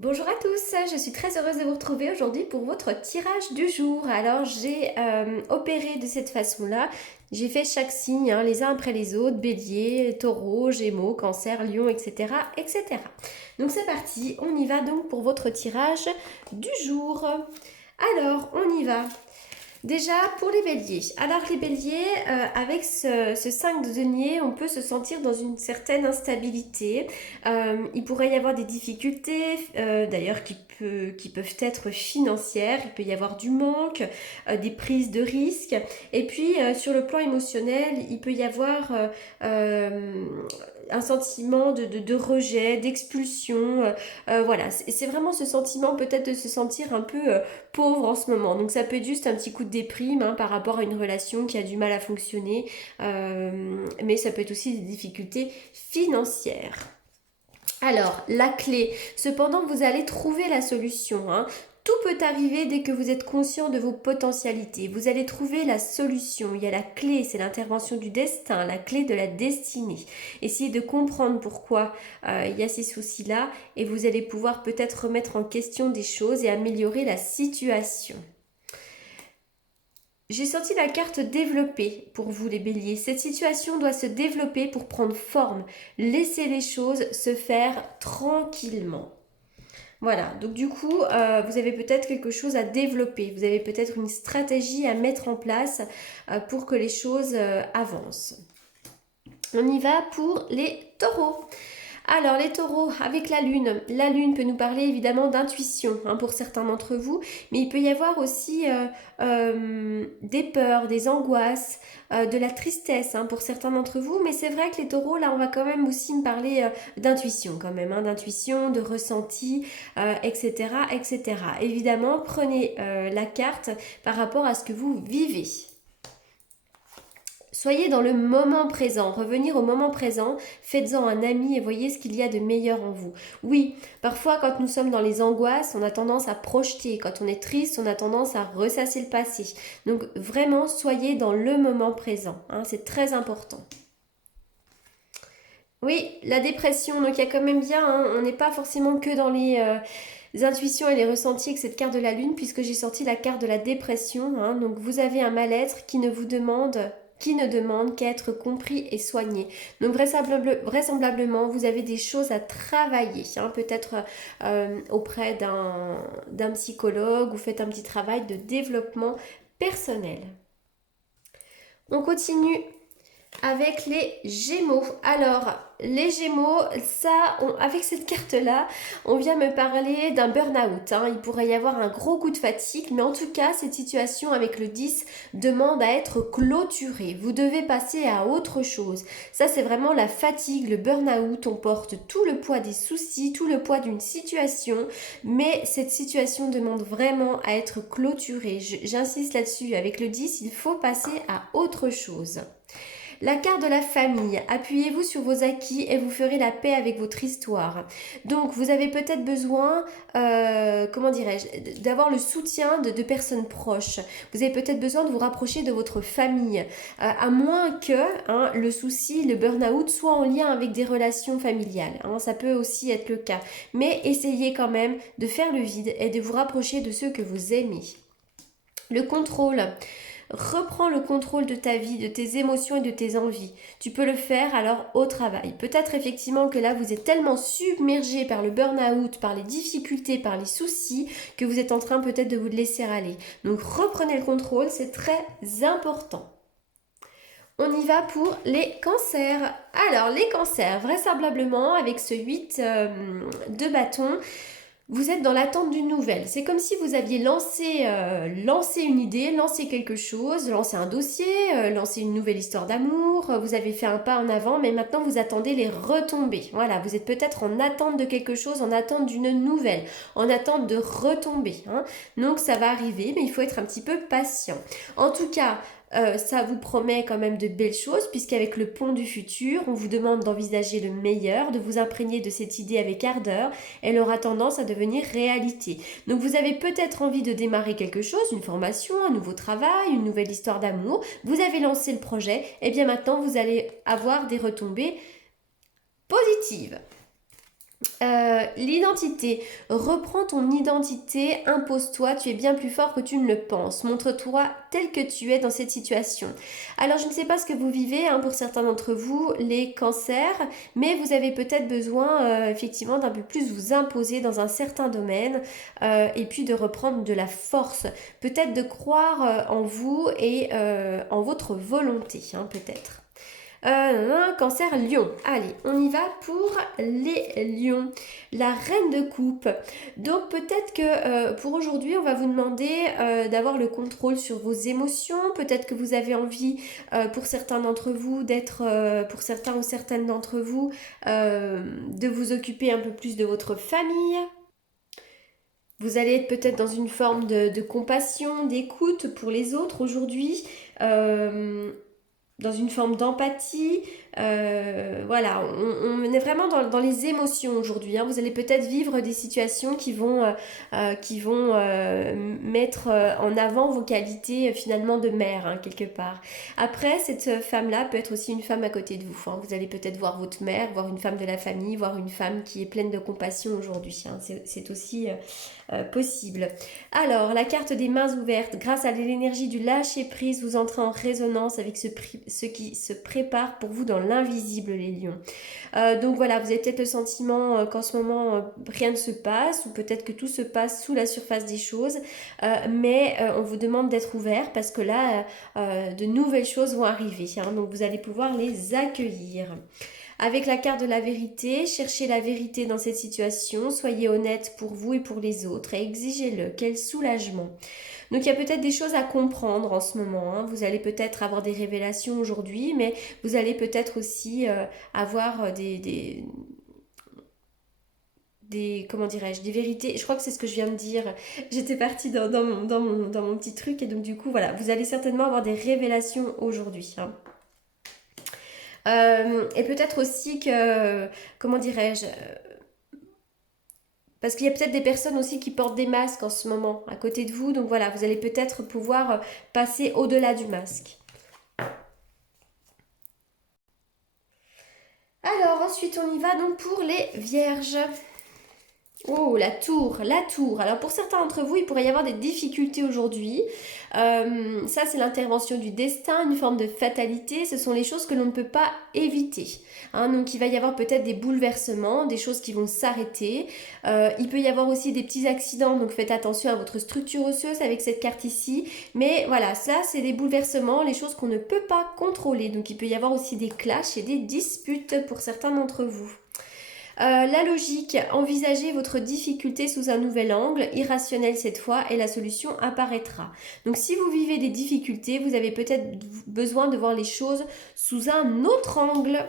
Bonjour à tous, je suis très heureuse de vous retrouver aujourd'hui pour votre tirage du jour. Alors j'ai opéré de cette façon-là, j'ai fait chaque signe les uns après les autres, bélier, taureau, gémeaux, cancer, lion, etc. etc. Donc c'est parti, on y va donc pour votre tirage du jour. Alors on y va. Déjà, pour les béliers. Alors les béliers, avec ce 5 de denier, on peut se sentir dans une certaine instabilité. Il pourrait y avoir des difficultés, d'ailleurs, qui peuvent être financières. Il peut y avoir du manque, des prises de risques. Et puis, sur le plan émotionnel, il peut y avoir un sentiment de rejet, d'expulsion. Voilà, c'est vraiment ce sentiment peut-être de se sentir un peu pauvre en ce moment. Donc ça peut être juste un petit coup de déprime par rapport à une relation qui a du mal à fonctionner, mais ça peut être aussi des difficultés financières. Alors, la clé. Cependant, vous allez trouver la solution. Tout peut arriver dès que vous êtes conscient de vos potentialités. Vous allez trouver la solution. Il y a la clé, c'est l'intervention du destin, la clé de la destinée. Essayez de comprendre pourquoi il y a ces soucis-là et vous allez pouvoir peut-être remettre en question des choses et améliorer la situation. J'ai sorti la carte développer pour vous les béliers. Cette situation doit se développer pour prendre forme. Laissez les choses se faire tranquillement. Voilà, donc du coup, vous avez peut-être quelque chose à développer. Vous avez peut-être une stratégie à mettre en place pour que les choses avancent. On y va pour les taureaux. Alors les taureaux, avec la lune peut nous parler évidemment d'intuition pour certains d'entre vous, mais il peut y avoir aussi des peurs, des angoisses, de la tristesse pour certains d'entre vous, mais c'est vrai que les taureaux, là on va quand même aussi me parler d'intuition quand même, d'intuition, de ressenti, etc., etc. Évidemment, prenez la carte par rapport à ce que vous vivez. Soyez dans le moment présent, revenir au moment présent, faites-en un ami et voyez ce qu'il y a de meilleur en vous. Oui, parfois quand nous sommes dans les angoisses, on a tendance à projeter, quand on est triste, on a tendance à ressasser le passé. Donc vraiment, soyez dans le moment présent, c'est très important. Oui, la dépression, donc il y a quand même bien, on n'est pas forcément que dans les intuitions et les ressentis avec cette carte de la lune, puisque j'ai sorti la carte de la dépression. Donc vous avez un mal-être qui ne demande qu'à être compris et soigné. Donc vraisemblablement, vous avez des choses à travailler, peut-être auprès d'un psychologue, vous faites un petit travail de développement personnel. On continue avec les Gémeaux. Alors, les Gémeaux, avec cette carte-là, on vient me parler d'un burn-out. Il pourrait y avoir un gros coup de fatigue, mais en tout cas, cette situation avec le 10 demande à être clôturée. Vous devez passer à autre chose. Ça, c'est vraiment la fatigue, le burn-out. On porte tout le poids des soucis, tout le poids d'une situation, mais cette situation demande vraiment à être clôturée. J'insiste là-dessus. Avec le 10, il faut passer à autre chose. La carte de la famille. Appuyez-vous sur vos acquis et vous ferez la paix avec votre histoire. Donc, vous avez peut-être besoin, comment dirais-je, d'avoir le soutien de personnes proches. Vous avez peut-être besoin de vous rapprocher de votre famille, à moins que le souci, le burn-out soit en lien avec des relations familiales. Ça peut aussi être le cas. Mais essayez quand même de faire le vide et de vous rapprocher de ceux que vous aimez. Le contrôle. Reprends le contrôle de ta vie, de tes émotions et de tes envies. Tu peux le faire alors au travail. Peut-être effectivement que là vous êtes tellement submergé par le burn-out, par les difficultés, par les soucis, que vous êtes en train peut-être de vous laisser aller. Donc reprenez le contrôle, c'est très important. On y va pour les cancers. Alors les cancers, vraisemblablement avec ce 8 de bâton, vous êtes dans l'attente d'une nouvelle. C'est comme si vous aviez lancé une idée, lancé quelque chose, lancé un dossier, lancé une nouvelle histoire d'amour, vous avez fait un pas en avant, mais maintenant vous attendez les retombées. Voilà, vous êtes peut-être en attente de quelque chose, en attente d'une nouvelle, en attente de retombées. Donc ça va arriver, mais il faut être un petit peu patient. En tout cas, ça vous promet quand même de belles choses, puisqu'avec le pont du futur, on vous demande d'envisager le meilleur, de vous imprégner de cette idée avec ardeur. Elle aura tendance à devenir réalité. Donc vous avez peut-être envie de démarrer quelque chose, une formation, un nouveau travail, une nouvelle histoire d'amour. Vous avez lancé le projet, et bien maintenant vous allez avoir des retombées positives. L'identité. Reprends ton identité, impose-toi, tu es bien plus fort que tu ne le penses. Montre-toi tel que tu es dans cette situation. Alors, je ne sais pas ce que vous vivez, hein, pour certains d'entre vous, les cancers, mais vous avez peut-être besoin, effectivement, d'un peu plus vous imposer dans un certain domaine, et puis de reprendre de la force. Peut-être de croire en vous et en votre volonté, hein, peut-être. Cancer lion. Allez, on y va pour les lions. La reine de coupe. Donc peut-être que pour aujourd'hui, on va vous demander d'avoir le contrôle sur vos émotions. Peut-être que vous avez envie, pour certains d'entre vous, d'être, pour certains ou certaines d'entre vous, de vous occuper un peu plus de votre famille. Vous allez être peut-être dans une forme de compassion, d'écoute pour les autres aujourd'hui. Euh, dans une forme d'empathie. Voilà, on est vraiment dans les émotions aujourd'hui, hein. Vous allez peut-être vivre des situations qui vont mettre en avant vos qualités, finalement de mère, hein, quelque part. Après, cette femme-là peut être aussi une femme à côté de vous, hein. Vous allez peut-être voir votre mère, voir une femme de la famille, voir une femme qui est pleine de compassion aujourd'hui, hein. C'est aussi possible. Alors, la carte des mains ouvertes, grâce à l'énergie du lâcher-prise, vous entrez en résonance avec ce qui se prépare pour vous dans l'invisible, les lions. Donc voilà, vous avez peut-être le sentiment qu'en ce moment, rien ne se passe, ou peut-être que tout se passe sous la surface des choses, mais on vous demande d'être ouvert parce que là, de nouvelles choses vont arriver, hein, donc vous allez pouvoir les accueillir. Avec la carte de la vérité, cherchez la vérité dans cette situation, soyez honnête pour vous et pour les autres et exigez-le. Quel soulagement. Donc il y a peut-être des choses à comprendre en ce moment, hein. Vous allez peut-être avoir des révélations aujourd'hui, mais vous allez peut-être aussi avoir comment dirais-je, des vérités. Je crois que c'est ce que je viens de dire. J'étais partie dans mon petit truc et donc du coup voilà, vous allez certainement avoir des révélations aujourd'hui, hein. Et peut-être aussi que, comment dirais-je, parce qu'il y a peut-être des personnes aussi qui portent des masques en ce moment à côté de vous. Donc voilà, vous allez peut-être pouvoir passer au-delà du masque. Alors ensuite, on y va donc pour les vierges. Oh, la tour, la tour. Alors pour certains d'entre vous, il pourrait y avoir des difficultés aujourd'hui. Ça, c'est l'intervention du destin, une forme de fatalité. Ce sont les choses que l'on ne peut pas éviter, hein. Donc il va y avoir peut-être des bouleversements, des choses qui vont s'arrêter. Il peut y avoir aussi des petits accidents, donc faites attention à votre structure osseuse avec cette carte ici. Mais voilà, ça, c'est des bouleversements, les choses qu'on ne peut pas contrôler. Donc il peut y avoir aussi des clashs et des disputes pour certains d'entre vous. La logique, envisagez votre difficulté sous un nouvel angle, irrationnel cette fois, et la solution apparaîtra. Donc si vous vivez des difficultés, vous avez peut-être besoin de voir les choses sous un autre angle.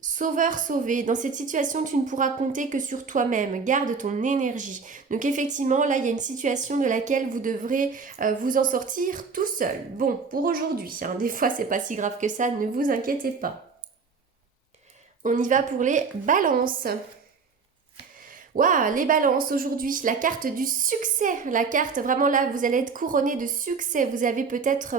Sauveur sauvé, dans cette situation, tu ne pourras compter que sur toi-même. Garde ton énergie. Donc effectivement, là, il y a une situation de laquelle vous devrez vous en sortir tout seul. Bon, pour aujourd'hui, hein, des fois, c'est pas si grave que ça, ne vous inquiétez pas. On y va pour les balances. Waouh, les balances aujourd'hui, la carte du succès, la carte vraiment là, vous allez être couronné de succès, vous allez peut-être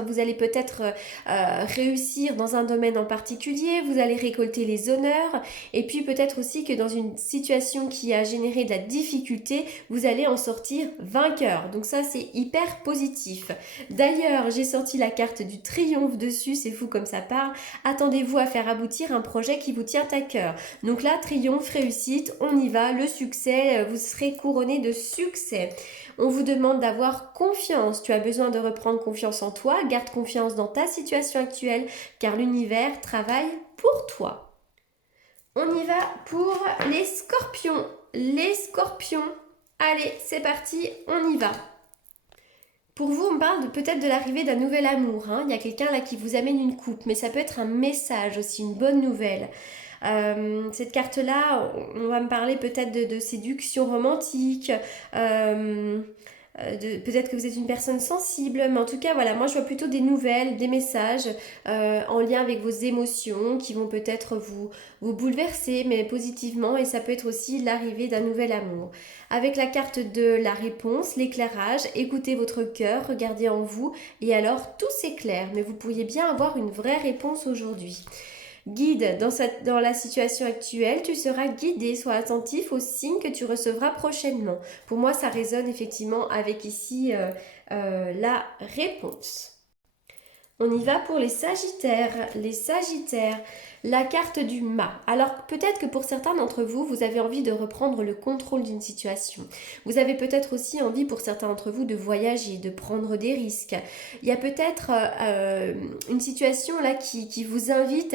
réussir dans un domaine en particulier, vous allez récolter les honneurs, et puis peut-être aussi que dans une situation qui a généré de la difficulté, vous allez en sortir vainqueur. Donc ça, c'est hyper positif. D'ailleurs, j'ai sorti la carte du triomphe dessus, c'est fou comme ça part. Attendez-vous à faire aboutir un projet qui vous tient à cœur. Donc là, triomphe, réussite, on y va, le succès, vous serez couronné de succès. On vous demande d'avoir confiance. Tu as besoin de reprendre confiance en toi. Garde confiance dans ta situation actuelle car l'univers travaille pour toi. On y va pour les scorpions. Les scorpions. Allez, c'est parti, on y va. Pour vous, on parle peut-être de l'arrivée d'un nouvel amour, hein. Il y a quelqu'un là qui vous amène une coupe, mais ça peut être un message aussi, une bonne nouvelle. Cette carte-là, on va me parler peut-être de séduction romantique, peut-être que vous êtes une personne sensible, mais en tout cas, voilà, moi je vois plutôt des nouvelles, des messages en lien avec vos émotions qui vont peut-être vous bouleverser, mais positivement, et ça peut être aussi l'arrivée d'un nouvel amour. Avec la carte de la réponse, l'éclairage, écoutez votre cœur, regardez en vous, et alors tout s'éclaire, mais vous pourriez bien avoir une vraie réponse aujourd'hui. guide dans la situation actuelle, tu seras guidé. Sois attentif aux signes que tu recevras prochainement. Pour moi, ça résonne effectivement avec ici la réponse. On y va pour les Sagittaires. Les Sagittaires, la carte du mât. Alors peut-être que pour certains d'entre vous, vous avez envie de reprendre le contrôle d'une situation. Vous avez peut-être aussi envie pour certains d'entre vous de voyager, de prendre des risques. Il y a peut-être une situation là qui vous invite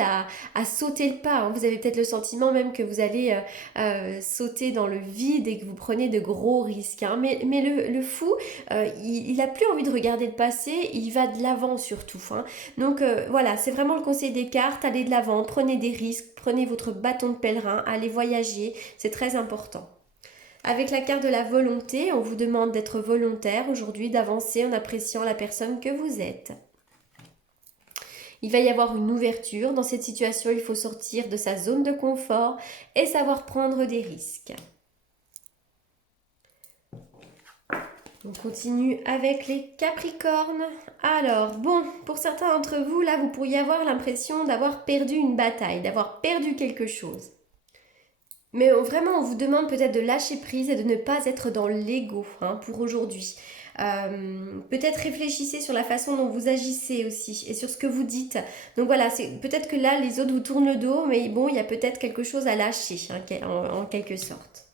à sauter le pas. Vous avez peut-être le sentiment même que vous allez sauter dans le vide et que vous prenez de gros risques. Mais le fou, il n'a plus envie de regarder le passé, il va de l'avant surtout. Donc voilà, c'est vraiment le conseil des cartes, allez de l'avant, prenez des risques, prenez votre bâton de pèlerin, allez voyager, c'est très important. Avec la carte de la volonté, on vous demande d'être volontaire aujourd'hui, d'avancer en appréciant la personne que vous êtes. Il va y avoir une ouverture, dans cette situation il faut sortir de sa zone de confort et savoir prendre des risques. On continue avec les Capricornes. Alors, bon, pour certains d'entre vous, là, vous pourriez avoir l'impression d'avoir perdu une bataille, d'avoir perdu quelque chose. Mais vraiment, on vous demande peut-être de lâcher prise et de ne pas être dans l'ego pour aujourd'hui. Peut-être réfléchissez sur la façon dont vous agissez aussi et sur ce que vous dites. Donc voilà, c'est peut-être que là, les autres vous tournent le dos, mais bon, il y a peut-être quelque chose à lâcher, en quelque sorte.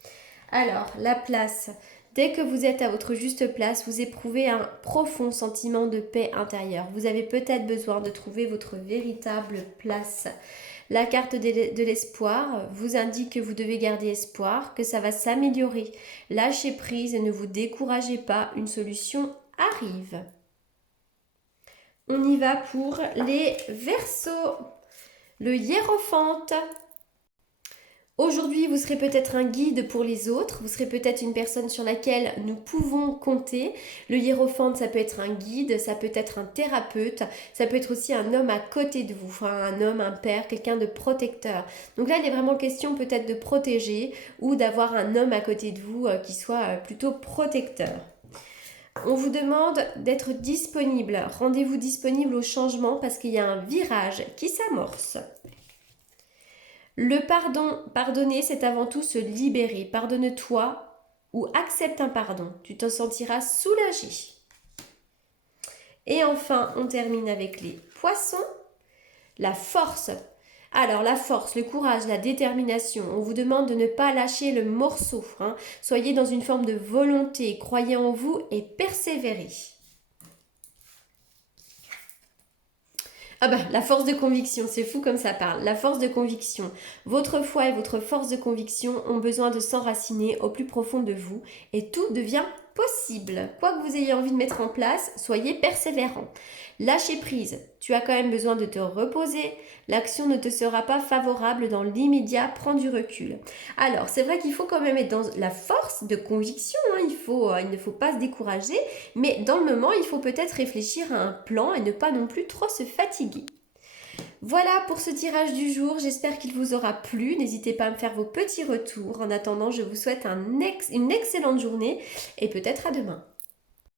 Alors, la place. Dès que vous êtes à votre juste place, vous éprouvez un profond sentiment de paix intérieure. Vous avez peut-être besoin de trouver votre véritable place. La carte de l'espoir vous indique que vous devez garder espoir, que ça va s'améliorer. Lâchez prise et ne vous découragez pas, une solution arrive. On y va pour les Verseaux. Le hiérophante. Aujourd'hui, vous serez peut-être un guide pour les autres, vous serez peut-être une personne sur laquelle nous pouvons compter. Le hiérophante, ça peut être un guide, ça peut être un thérapeute, ça peut être aussi un homme à côté de vous, un homme, un père, quelqu'un de protecteur. Donc là, il est vraiment question peut-être de protéger ou d'avoir un homme à côté de vous qui soit plutôt protecteur. On vous demande d'être disponible. Rendez-vous disponible au changement parce qu'il y a un virage qui s'amorce. Le pardonner, c'est avant tout se libérer. Pardonne-toi ou accepte un pardon. Tu te sentiras soulagé. Et enfin, on termine avec les Poissons. La force. Alors, la force, le courage, la détermination. On vous demande de ne pas lâcher le morceau. Soyez dans une forme de volonté. Croyez en vous et persévérez. Ah bah, la force de conviction, c'est fou comme ça parle. La force de conviction. Votre foi et votre force de conviction ont besoin de s'enraciner au plus profond de vous et tout devient possible. Quoi que vous ayez envie de mettre en place, soyez persévérant. Lâchez prise. Tu as quand même besoin de te reposer. L'action ne te sera pas favorable dans l'immédiat. Prends du recul. Alors, c'est vrai qu'il faut quand même être dans la force de conviction. Il ne faut pas se décourager. Mais dans le moment, il faut peut-être réfléchir à un plan et ne pas non plus trop se fatiguer. Voilà pour ce tirage du jour, j'espère qu'il vous aura plu. N'hésitez pas à me faire vos petits retours. En attendant, je vous souhaite une excellente journée et peut-être à demain.